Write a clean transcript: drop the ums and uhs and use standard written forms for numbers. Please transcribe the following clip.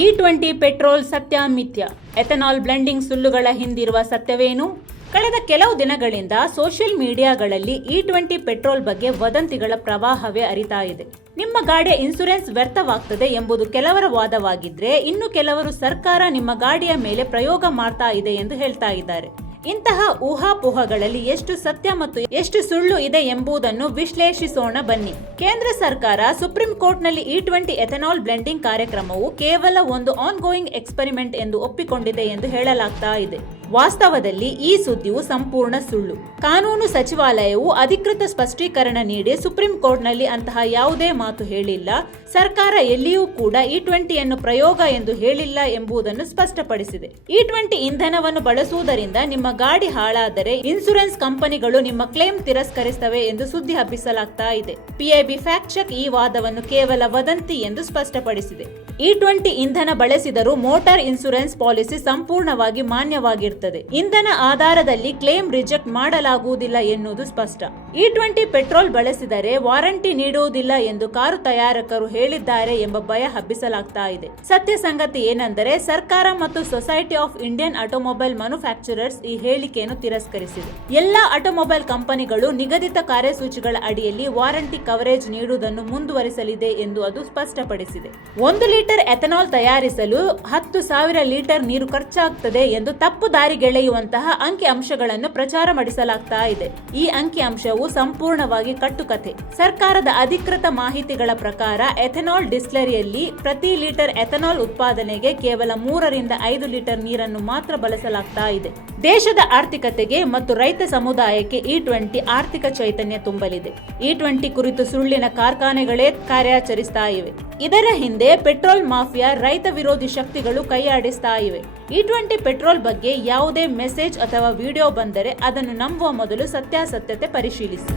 E20 petrol ಸತ್ಯ ಮಿಥ್ಯ, ethanol blending ಸುಳ್ಳುಗಳ ಹಿಂದಿರುವ ಸತ್ಯವೇನು? ಕಳೆದ ಕೆಲವು ದಿನಗಳಿಂದ ಸೋಷಿಯಲ್ ಮೀಡಿಯಾಗಳಲ್ಲಿ E20 ಪೆಟ್ರೋಲ್ ಬಗ್ಗೆ ವದಂತಿಗಳ ಪ್ರವಾಹವೇ ಹರಿತಾ ಇದೆ. ನಿಮ್ಮ ಗಾಡಿಯ ಇನ್ಸೂರೆನ್ಸ್ ವ್ಯರ್ಥವಾಗ್ತದೆ ಎಂಬುದು ಕೆಲವರ ವಾದವಾಗಿದ್ರೆ, ಇನ್ನು ಕೆಲವರು ಸರ್ಕಾರ ನಿಮ್ಮ ಗಾಡಿಯ ಮೇಲೆ ಪ್ರಯೋಗ ಮಾಡ್ತಾ ಇದೆ ಎಂದು ಹೇಳ್ತಾ ಇದ್ದಾರೆ. ಇಂತಹ ಊಹಾಪೋಹಗಳಲ್ಲಿ ಎಷ್ಟು ಸತ್ಯ ಮತ್ತು ಎಷ್ಟು ಸುಳ್ಳು ಇದೆ ಎಂಬುದನ್ನು ವಿಶ್ಲೇಷಿಸೋಣ ಬನ್ನಿ. ಕೇಂದ್ರ ಸರ್ಕಾರ ಸುಪ್ರೀಂ ಕೋರ್ಟ್ನಲ್ಲಿ E20 ಎಥನಾಲ್ ಬ್ಲೆಂಡಿಂಗ್ ಕಾರ್ಯಕ್ರಮವು ಕೇವಲ ಒಂದು ಆನ್ಗೋಯಿಂಗ್ ಎಕ್ಸ್ಪೆರಿಮೆಂಟ್ ಎಂದು ಒಪ್ಪಿಕೊಂಡಿದೆ ಎಂದು ಹೇಳಲಾಗ್ತಾ ಇದೆ. ವಾಸ್ತವದಲ್ಲಿ ಈ ಸುದ್ದಿಯು ಸಂಪೂರ್ಣ ಸುಳ್ಳು. ಕಾನೂನು ಸಚಿವಾಲಯವು ಅಧಿಕೃತ ಸ್ಪಷ್ಟೀಕರಣ ನೀಡಿ ಸುಪ್ರೀಂ ಕೋರ್ಟ್ನಲ್ಲಿ ಅಂತಹ ಯಾವುದೇ ಮಾತು ಹೇಳಿಲ್ಲ. ಸರ್ಕಾರ ಎಲ್ಲಿಯೂ ಕೂಡ E20ಯನ್ನು ಪ್ರಯೋಗ ಎಂದು ಹೇಳಿಲ್ಲ ಎಂಬುದನ್ನು ಸ್ಪಷ್ಟಪಡಿಸಿದೆ. E20 ಇಂಧನವನ್ನು ಬಳಸುವುದರಿಂದ ನಿಮ್ಮ ಗಾಡಿ ಹಾಳಾದರೆ ಇನ್ಸೂರೆನ್ಸ್ ಕಂಪನಿಗಳು ನಿಮ್ಮ ಕ್ಲೇಮ್ ತಿರಸ್ಕರಿಸುತ್ತವೆ ಎಂದು ಸುದ್ದಿ ಹಬ್ಬಿಸಲಾಗ್ತಾ ಇದೆ. PIB ಫ್ಯಾಕ್ಟ್ ಚೆಕ್ ಈ ವಾದವನ್ನು ಕೇವಲ ವದಂತಿ ಎಂದು ಸ್ಪಷ್ಟಪಡಿಸಿದೆ. E20 ಇಂಧನ ಬಳಸಿದರೂ ಮೋಟಾರ್ ಇನ್ಸೂರೆನ್ಸ್ ಪಾಲಿಸಿ ಸಂಪೂರ್ಣವಾಗಿ ಮಾನ್ಯವಾಗಿರುತ್ತದೆ. ಇಂಧನ ಆಧಾರದಲ್ಲಿ ಕ್ಲೇಮ್ ರಿಜೆಕ್ಟ್ ಮಾಡಲಾಗುವುದಿಲ್ಲ ಎನ್ನುವುದು ಸ್ಪಷ್ಟ. E20 ಪೆಟ್ರೋಲ್ ಬಳಸಿದರೆ ವಾರಂಟಿ ನೀಡುವುದಿಲ್ಲ ಎಂದು ಕಾರು ತಯಾರಕರು ಹೇಳಿದ್ದಾರೆ ಎಂಬ ಭಯ ಹಬ್ಬಿಸಲಾಗ್ತಾ ಇದೆ. ಸತ್ಯ ಸಂಗತಿ ಏನೆಂದರೆ, ಸರ್ಕಾರ ಮತ್ತು society of Indian automobile manufacturers ಈ ಹೇಳಿಕೆಯನ್ನು ತಿರಸ್ಕರಿಸಿದೆ. ಎಲ್ಲಾ ಆಟೋಮೊಬೈಲ್ ಕಂಪನಿಗಳು ನಿಗದಿತ ಕಾರ್ಯಸೂಚಿಗಳ ಅಡಿಯಲ್ಲಿ ವಾರಂಟಿ ಕವರೇಜ್ ನೀಡುವುದನ್ನು ಮುಂದುವರಿಸಲಿದೆ ಎಂದು ಅದು ಸ್ಪಷ್ಟಪಡಿಸಿದೆ. 1 ಲೀಟರ್ ಎಥನಾಲ್ ತಯಾರಿಸಲು 10,000 ಲೀಟರ್ ನೀರು ಖರ್ಚಾಗುತ್ತದೆ ಎಂದು ತಪ್ಪು ದಾರಿಗೆಳೆಯುವಂತಹ ಅಂಕಿ ಅಂಶಗಳನ್ನು ಪ್ರಚಾರ ಮಾಡಿಸಲಾಗ್ತಾ ಇದೆ. ಈ ಅಂಕಿ ಅಂಶವು ಸಂಪೂರ್ಣವಾಗಿ ಕಟ್ಟುಕತೆ. ಸರ್ಕಾರದ ಅಧಿಕೃತ ಮಾಹಿತಿಗಳ ಪ್ರಕಾರ ಎಥನಾಲ್ ಡಿಸ್ಟಿಲರಿಯಲ್ಲಿ ಪ್ರತಿ ಲೀಟರ್ ಎಥನಾಲ್ ಉತ್ಪಾದನೆಗೆ ಕೇವಲ 3 ರಿಂದ 5 ಲೀಟರ್ ನೀರನ್ನು ಮಾತ್ರ ಬಳಸಲಾಗ್ತಾ ಇದೆ. ದೇಶದ ಆರ್ಥಿಕತೆಗೆ ಮತ್ತು ರೈತ ಸಮುದಾಯಕ್ಕೆ E20 ಆರ್ಥಿಕ ಚೈತನ್ಯ ತುಂಬಲಿದೆ. E20 ಕುರಿತು ಸುಳ್ಳಿನ ಕಾರ್ಖಾನೆಗಳೇ ಕಾರ್ಯಾಚರಿಸ್ತಾ ಇವೆ. ಇದರ ಹಿಂದೆ ಪೆಟ್ರೋಲ್ ಮಾಫಿಯಾ, ರೈತ ವಿರೋಧಿ ಶಕ್ತಿಗಳು ಕೈಯಾಡಿಸ್ತಾ ಇವೆ. E20 ಪೆಟ್ರೋಲ್ ಬಗ್ಗೆ ಯಾವುದೇ ಮೆಸೇಜ್ ಅಥವಾ ವಿಡಿಯೋ ಬಂದರೆ ಅದನ್ನು ನಂಬುವ ಮೊದಲು ಸತ್ಯಾಸತ್ಯತೆ ಪರಿಶೀಲಿಸಿ.